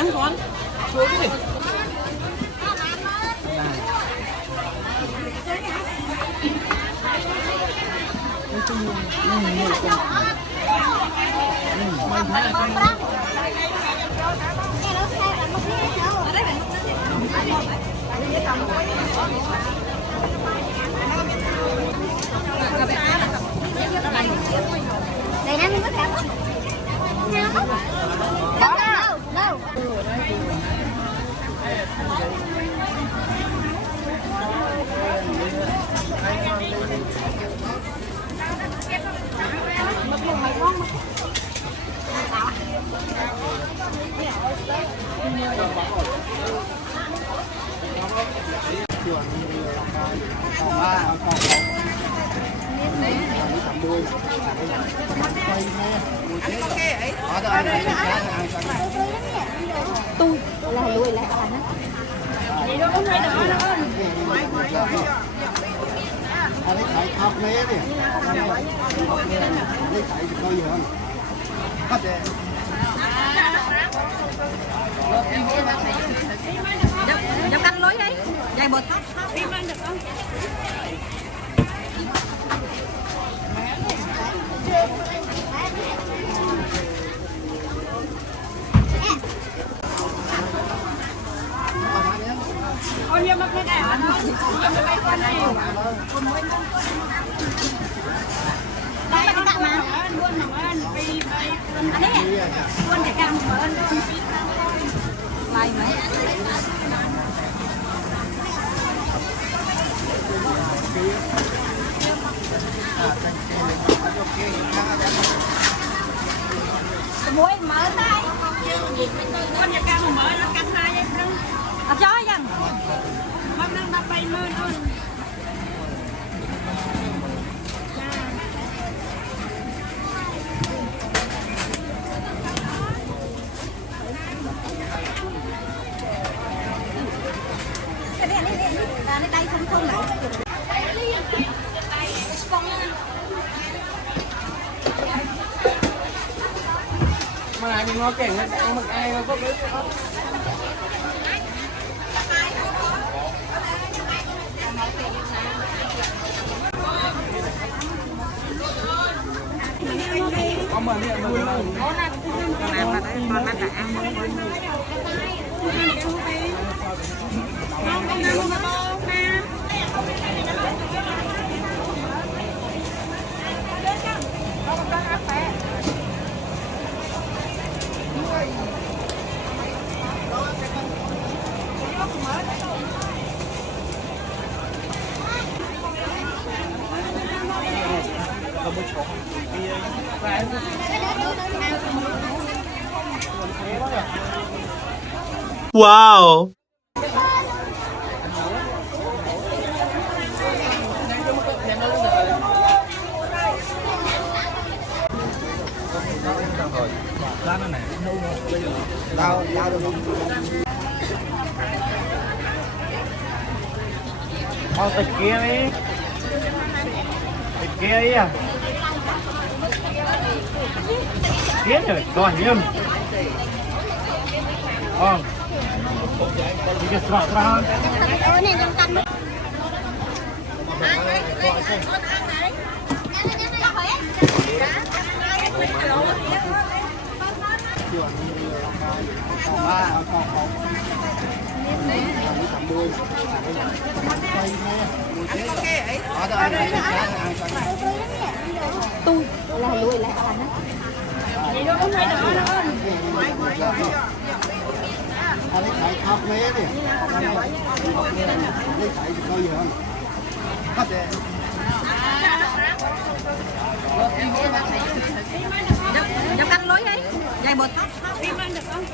chén con xuống đi. Đây nè mình có thể đâu. Tôi là lùi lại là nó. Vậy đó không phải nữa đâu. Anh ấy chạy khóc mé đi. Anh ấy chạy coi gì không? Hết rồi. Dọc canh lối ấy. Dài bột thóc. Phim lên được không? Ôi nhiều mặt này này anh ơi. Nhiều mặt con này. Đây là cái mà. Luôn mà ơn. Anh đấy. Luôn để cam mà ơn. Lại mấy. Muối mở tay. Con nhà cam mở nó cắt tay em không? À cho rằng. Mắm đang đập bay mưa luôn. Đây không không lại. Mà lại mình ngon kèn ăn mặc ai mà có cái con mà điện vui lên con làm mà đấy con ăn là ăn Wow. Đâu được không? con thịt kia đi, thịt kia đi à, kia rồi còn nhầm, con, đi cái sọt ra. Ôi này đang canh. Tôi là lùi lại là nó. Vậy đó không phải nữa đâu. Anh ấy chạy khóc mé đi. Anh ấy chạy coi gì không? Hết rồi. Dọc canh lối ấy. Dài bột thóc. Phim lên được không?